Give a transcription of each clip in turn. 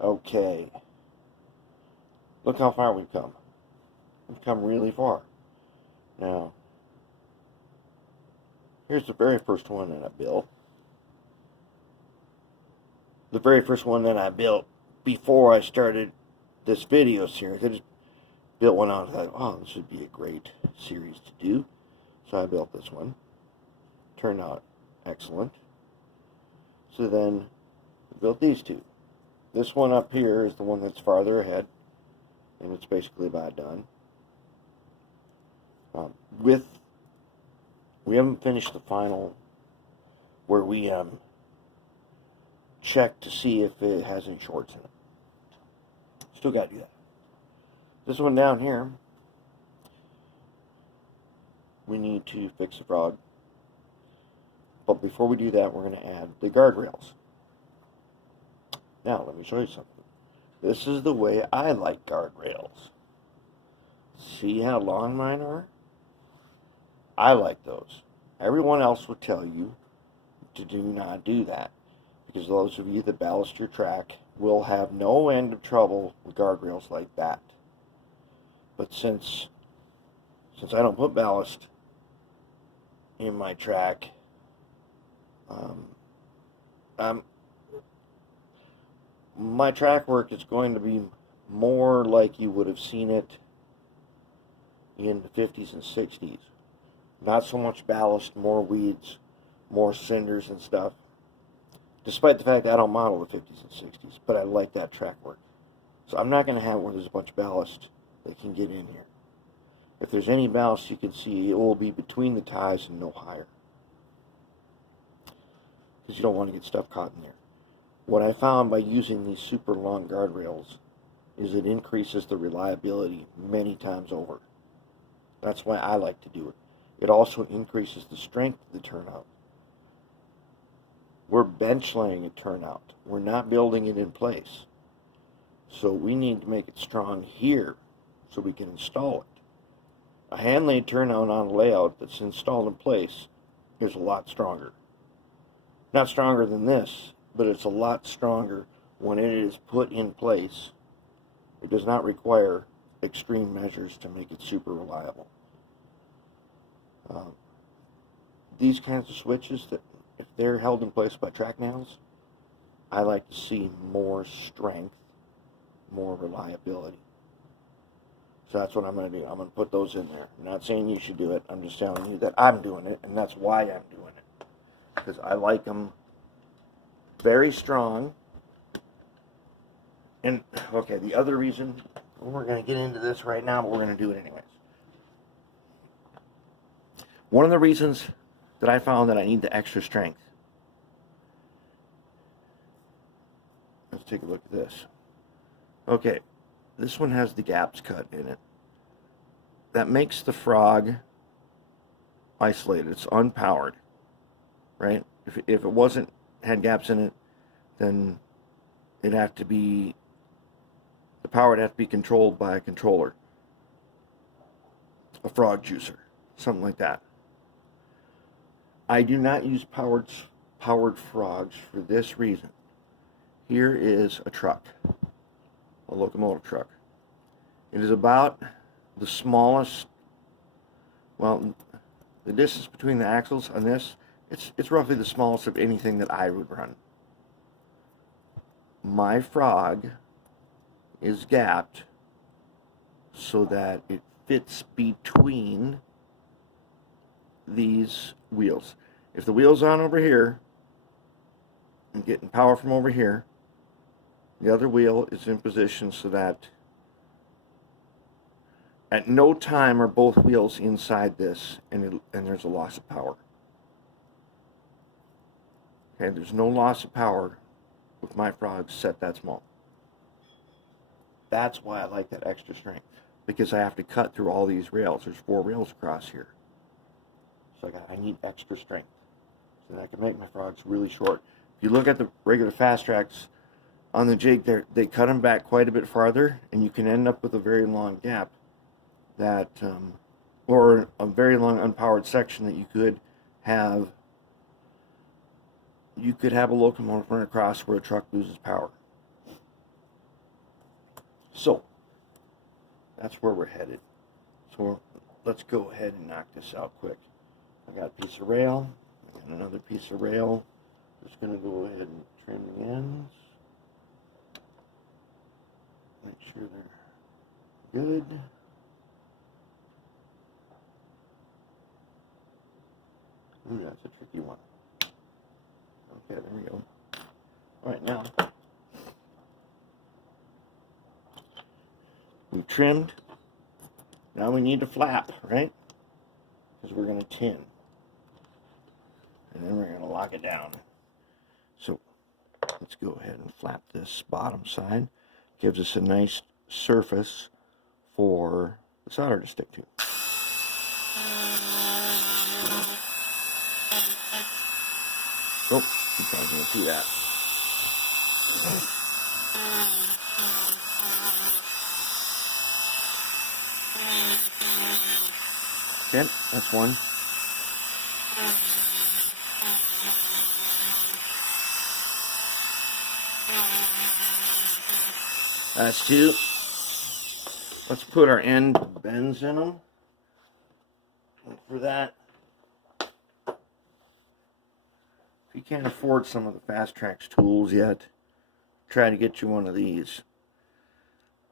Okay. Look how far we've come. We've come really far. Now, here's the very first one that I built. The very first one that I built before I started this video series. I just built one out and thought, oh, this would be a great series to do. So I built this one. Turned out excellent. So then I built these two. This one up here is the one that's farther ahead, and it's basically about done. We haven't finished the final where we check to see if it has any shorts in it. Still got to do that. This one down here, we need to fix the frog. But before we do that, we're going to add the guardrails. Now, let me show you something. This is the way I like guardrails. See how long mine are? I like those. Everyone else would tell you to do not do that, because those of you that ballast your track will have no end of trouble with guardrails like that. But since I don't put ballast in my track, my track work is going to be more like you would have seen it in the 50s and 60s. Not so much ballast, more weeds, more cinders and stuff. Despite the fact that I don't model the 50s and 60s, but I like that track work. So I'm not going to have where there's a bunch of ballast that can get in here. If there's any ballast you can see, it will be between the ties and no higher, because you don't want to get stuff caught in there. What I found by using these super long guardrails is it increases the reliability many times over. That's why I like to do it. It also increases the strength of the turnout. We're bench laying a turnout. We're not building it in place. So we need to make it strong here so we can install it. A hand-laid turnout on a layout that's installed in place is a lot stronger. Not stronger than this, but it's a lot stronger when it is put in place. It does not require extreme measures to make it super reliable. These kinds of switches, that if they're held in place by track nails, I like to see more strength, more reliability. So that's what I'm going to do. I'm going to put those in there. I'm not saying you should do it. I'm just telling you that I'm doing it, and that's why I'm doing it. Because I like them very strong. And, okay, the other reason, we're going to get into this right now, but we're going to do it anyways. One of the reasons that I found that I need the extra strength. Let's take a look at this. Okay, this one has the gaps cut in it. That makes the frog isolated. It's unpowered, right? If it had gaps in it, then it'd have to be, the power would have to be controlled by a controller, a frog juicer, something like that. I do not use powered frogs for this reason. Here is a truck, a locomotive truck. It is about the smallest, well, the distance between the axles on this, it's roughly the smallest of anything that I would run. My frog is gapped so that it fits between these wheels. If the wheel's on over here, I'm getting power from over here, the other wheel is in position so that at no time are both wheels inside this and there's a loss of power. Okay, there's no loss of power with my frogs set that small. That's why I like that extra strength, because I have to cut through all these rails. There's 4 rails across here. So I need extra strength so that I can make my frogs really short. If you look at the regular fast tracks on the jig, they cut them back quite a bit farther, and you can end up with a very long gap that, or a very long unpowered section that you could have a locomotive run across where a truck loses power. So that's where we're headed. So let's go ahead and knock this out quick. I got a piece of rail, I got another piece of rail. Just going to go ahead and trim the ends. Make sure they're good. Ooh, that's a tricky one. Okay, there we go. All right, now we trimmed. Now we need to flap, right? Because we're going to tin. And then we're going to lock it down. So let's go ahead and flap this bottom side. Gives us a nice surface for the solder to stick to. Oh, you probably can't see that. Okay, that's one. That's two. Let's put our end bends in them. And for that, if you can't afford some of the Fast Trax tools yet, try to get you one of these.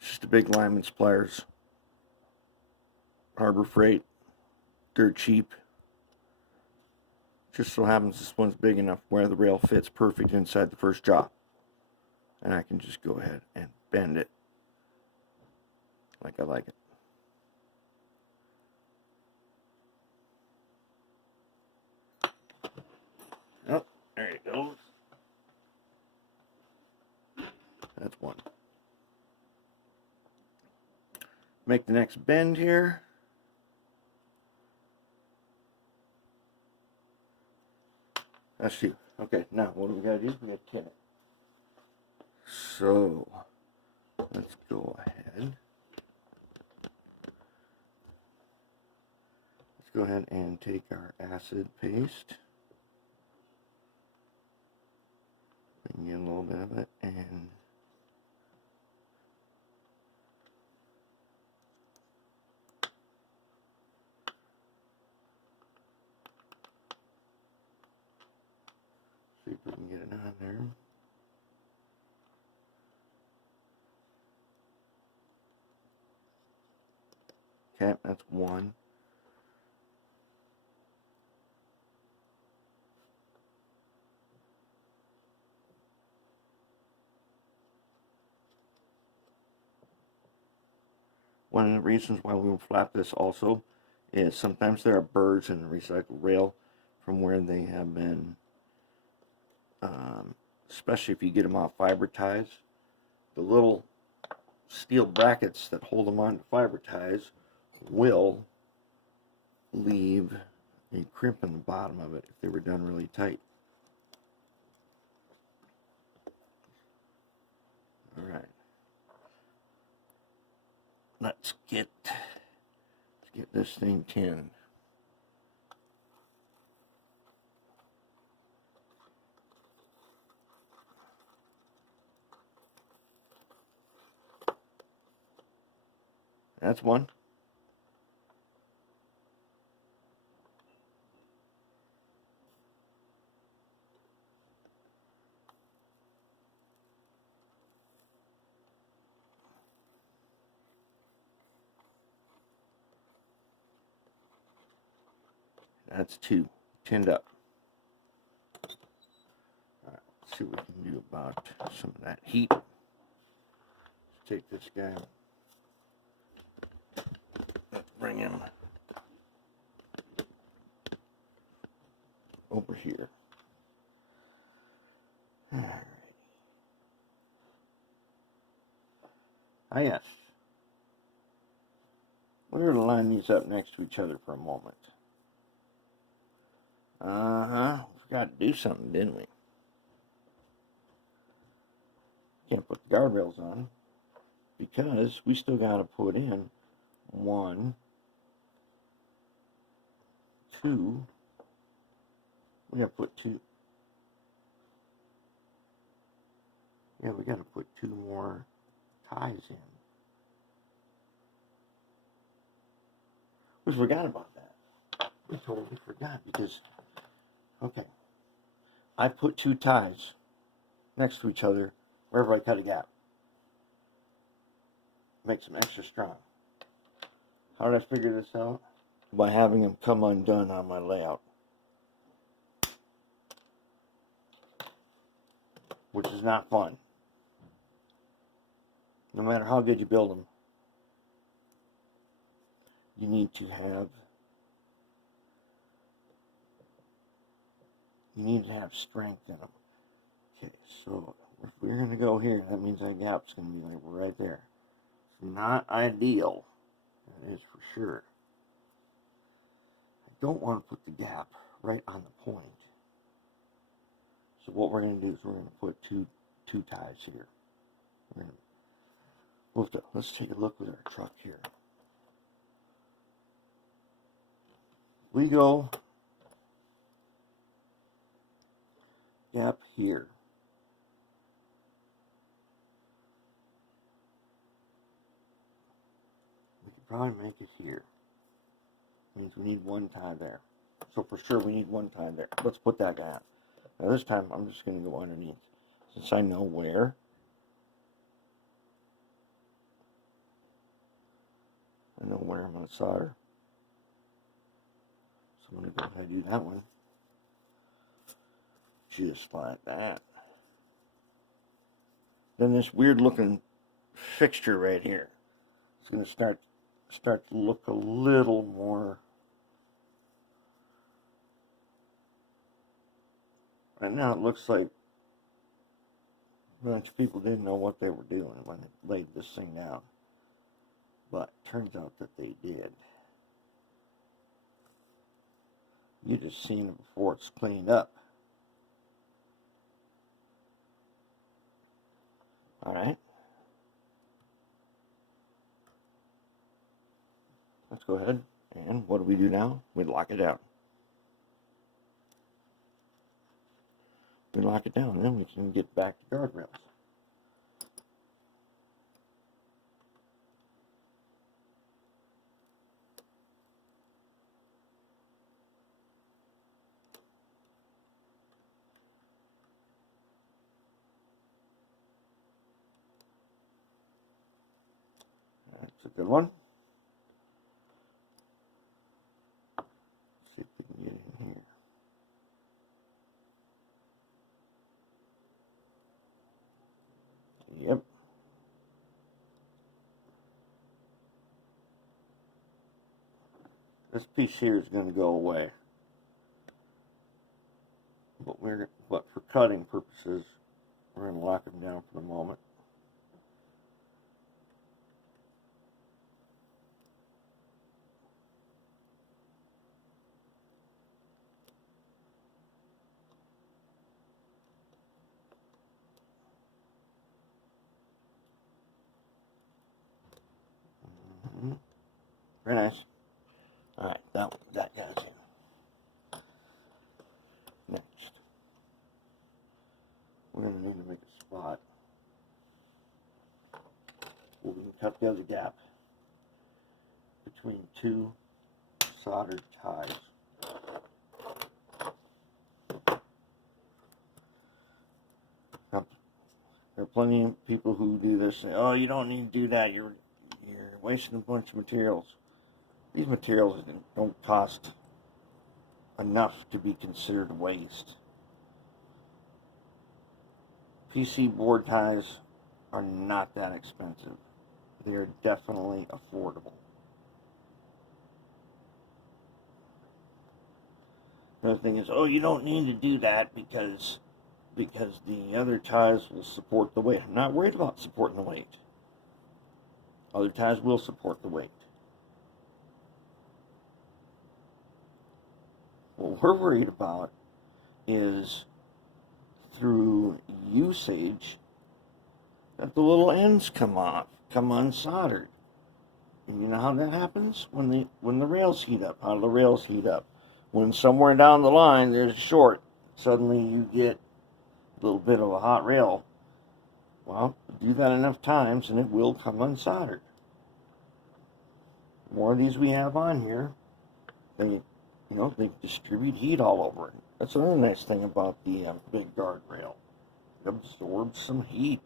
It's just a big lineman's pliers. Harbor Freight. Dirt cheap. Just so happens this one's big enough where the rail fits perfect inside the first jaw. And I can just go ahead and bend it like I like it. Oh, there it goes. That's one. Make the next bend here. That's two. Okay, now what do we got to do? We got to tin it. So let's go ahead. Let's go ahead and take our acid paste. Bring in a little bit of it and see if we can get it on there. Okay, that's one. One of the reasons why we will flap this also is sometimes there are birds in the recycled rail from where they have been, especially if you get them off fiber ties. The little steel brackets that hold them onto fiber ties will leave a crimp in the bottom of it if they were done really tight. Alright. Let's get this thing tinned. That's one. That's two. Tinned up. Alright, let's see what we can do about some of that heat. Let's take this guy. Let's bring him over here. Alright. I asked, we're going to line these up next to each other for a moment. We forgot to do something, didn't we? Can't put the guardrails on because we still got to put in 1, 2. We got to put 2. Yeah, we got to put 2 more ties in. We forgot about that. We totally forgot because, okay, I put 2 ties next to each other wherever I cut a gap. Makes them extra strong. How did I figure this out? By having them come undone on my layout. Which is not fun. No matter how good you build them, you need to have strength in them. Okay, so if we're going to go here, that means that gap's going to be like right there. It's not ideal. That is for sure. I don't want to put the gap right on the point. So what we're going to do is we're going to put two ties here. Let's take a look with our truck here. We go gap here. We could probably make it here. Means we need 1 tie there. So for sure we need 1 tie there. Let's put that guy on. Now this time I'm just going to go underneath. Since I know where. I know where I'm going to solder. So I'm going to go ahead and do that one. Just like that. Then this weird looking fixture right here. It's going to start to look a little more. Right now it looks like a bunch of people didn't know what they were doing when they laid this thing down. But it turns out that they did. You just seen it before it's cleaned up. Alright. Let's go ahead and what do we do now? We lock it down. We lock it down and then we can get back to guardrails. That's a good one. Let's see if we can get in here. Yep. This piece here is going to go away. But for cutting purposes, we're going to lock them down for the moment. Very nice. Alright, that guy's in. Next, we're going to need to make a spot where we can cut the other gap between 2 soldered ties. Now, there are plenty of people who do this and say, oh, you don't need to do that, you're wasting a bunch of materials. These materials don't cost enough to be considered waste. PC board ties are not that expensive. They are definitely affordable. Another thing is, oh, you don't need to do that because the other ties will support the weight. I'm not worried about supporting the weight. Other ties will support the weight. What we're worried about is through usage that the little ends come off, come unsoldered. And you know how that happens? When the rails heat up. How do the rails heat up? When somewhere down the line there's a short, suddenly you get a little bit of a hot rail. Well, do that enough times and it will come unsoldered. The more of these we have on here, they distribute heat all over it. That's another nice thing about the big guardrail. It absorbs some heat.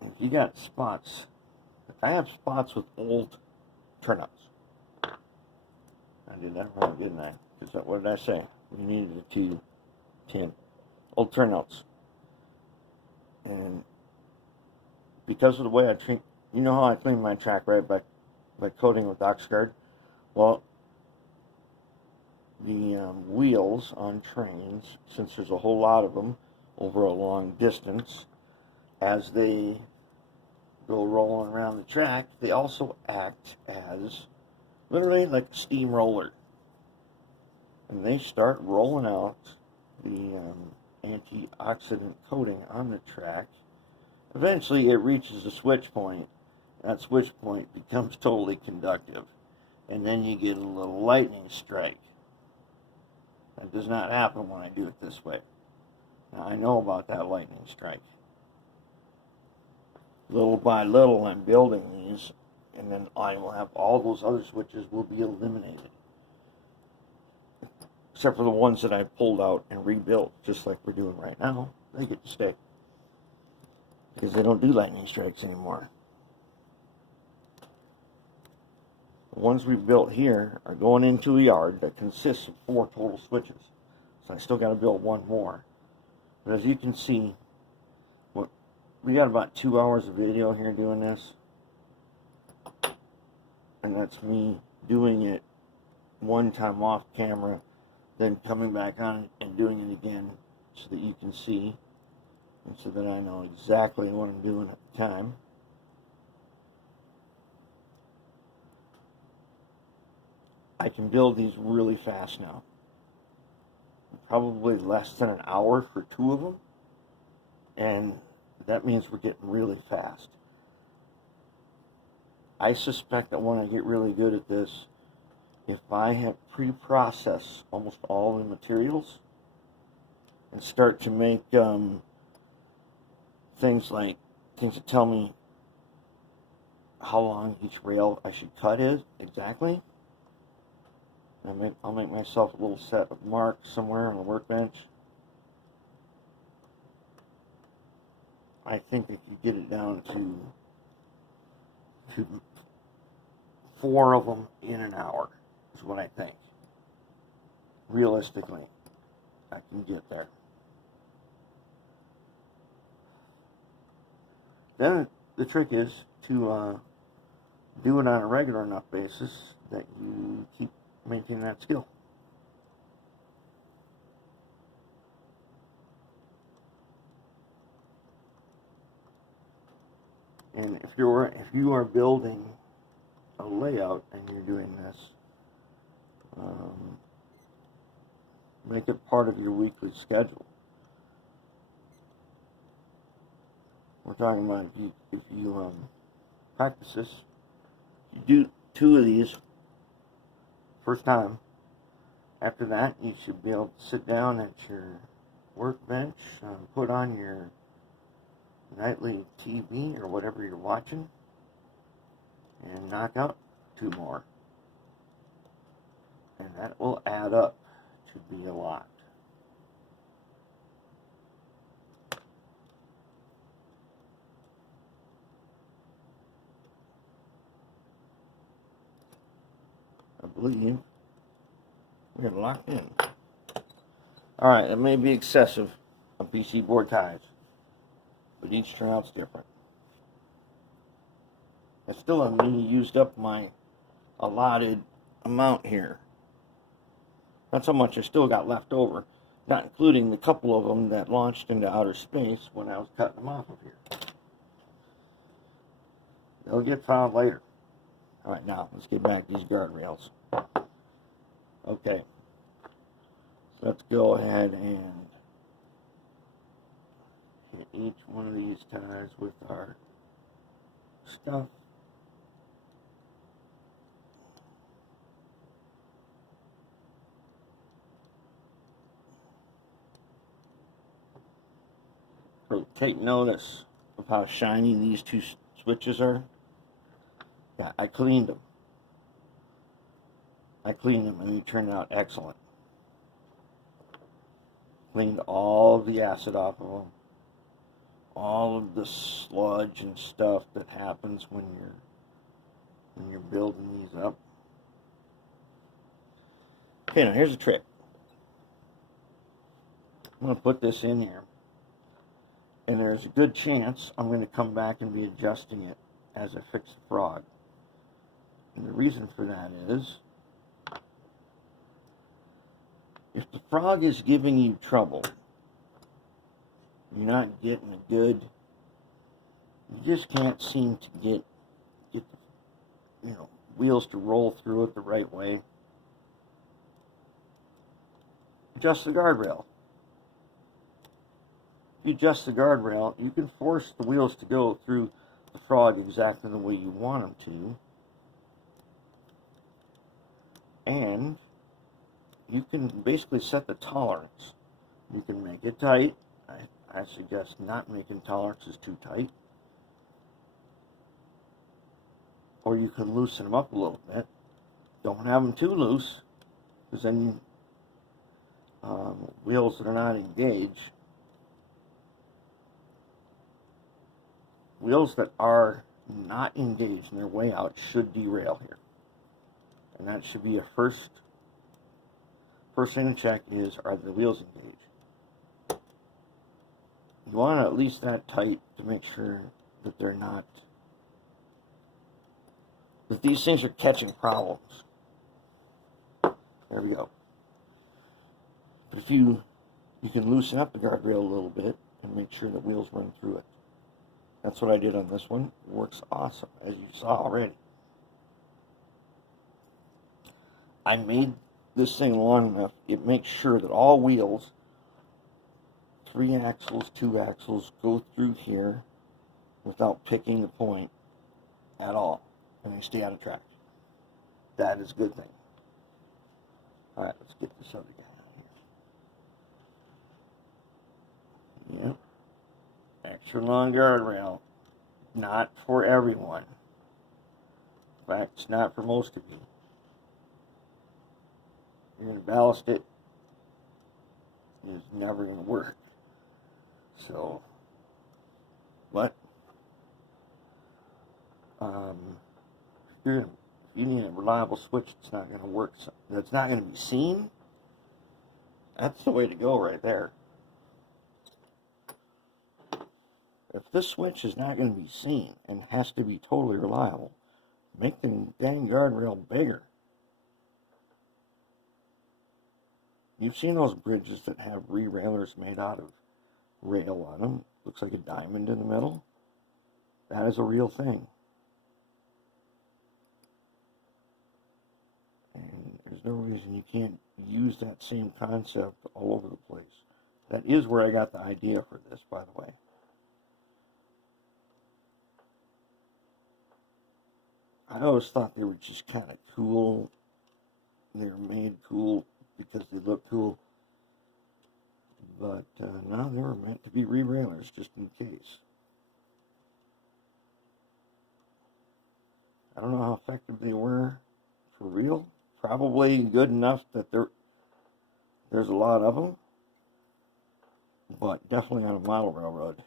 If you got spots, I have spots with old turnouts. I did that wrong, didn't I? Because what did I say? We needed a 210. Old turnouts. And because of the way I treat, you know how I clean my track, right? By coating with Oxguard. Well, the wheels on trains, since there's a whole lot of them over a long distance, as they go rolling around the track, they also act as literally like a steamroller. And they start rolling out the antioxidant coating on the track. Eventually it reaches a switch point. That switch point becomes totally conductive. And then you get a little lightning strike. That does not happen when I do it this way. Now I know about that lightning strike. Little by little I'm building these, and then I will have all those other switches will be eliminated. Except for the ones that I pulled out and rebuilt, just like we're doing right now. They get to stay. Because they don't do lightning strikes anymore. The ones we built here are going into a yard that consists of 4 total switches. So I still got to build 1 more. But as you can see, we got about 2 hours of video here doing this. And that's me doing it one time off camera, then coming back on and doing it again so that you can see and so that I know exactly what I'm doing at the time. I can build these really fast now. Probably less than an hour for 2 of them. And that means we're getting really fast. I suspect that when I get really good at this, if I have pre-processed almost all the materials and start to make things that tell me how long each rail I should cut is exactly. I'll make myself a little set of marks somewhere on the workbench. I think I could get it down to 4 of them in an hour, is what I think. Realistically, I can get there. Then the trick is to do it on a regular enough basis that you keep maintaining that skill. And if you are building a layout and you're doing this, make it part of your weekly schedule. We're talking about if you practice this, you do 2 of these first time. After that, you should be able to sit down at your workbench, put on your nightly TV or whatever you're watching, and knock out 2 more. And that will add up to be a lot. I believe we're locked in. Alright, it may be excessive on PC board ties, but each turnout's different. I still haven't really used up my allotted amount here. That's how much I still got left over, not including the couple of them that launched into outer space when I was cutting them off of here. They'll get found later. Alright, now let's get back to these guardrails. Okay, so let's go ahead and hit each one of these ties with our stuff. So take notice of how shiny these two switches are. Yeah, I cleaned them. And they turned out excellent. Cleaned all of the acid off of them. All of the sludge and stuff that happens when you're building these up. Okay, now here's a trick. I'm going to put this in here, and there's a good chance I'm going to come back and be adjusting it as I fix the frog. And the reason for that is, if the frog is giving you trouble, you're not getting a good, you just can't seem to get the, wheels to roll through it the right way, adjust the guardrail. If you adjust the guardrail, you can force the wheels to go through the frog exactly the way you want them to. And you can basically set the tolerance. You can make it tight. I suggest not making tolerances too tight. Or you can loosen them up a little bit. Don't have them too loose, because then wheels that are not engaged, wheels that are not engaged and they're way out should derail here. And that should be a first thing to check is, are the wheels engaged? You want it at least that tight to make sure that they're not, that these things are catching problems. There we go. But if you can loosen up the guardrail a little bit and make sure the wheels run through it. That's what I did on this one. It works awesome, as you saw already. I made this thing long enough, it makes sure that all wheels, 3 axles, 2 axles, go through here without picking the point at all. And they stay out of track. That is a good thing. Alright, let's get this other guy out here. Yep. Extra long guardrail. Not for everyone. In fact, it's not for most of you. You're going to ballast it. It's never going to work. So, what? If you need a reliable switch that's not going to work, that's not going to be seen, that's the way to go right there. If this switch is not going to be seen and has to be totally reliable, make the dang guardrail bigger. You've seen those bridges that have rerailers made out of rail on them. Looks like a diamond in the middle. That is a real thing. And there's no reason you can't use that same concept all over the place. That is where I got the idea for this, by the way. I always thought they were just kind of cool. They were made cool because they look cool. But no, they were meant to be rerailers just in case. I don't know how effective they were for real. Probably good enough that there's a lot of them. But definitely on a model railroad, it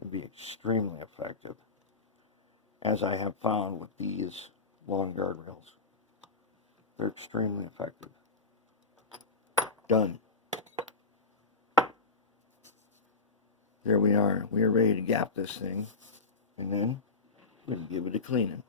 would be extremely effective. As I have found with these long guardrails. They're extremely effective. Done. There we are. We are ready to gap this thing. And then we're going to give it a cleaning.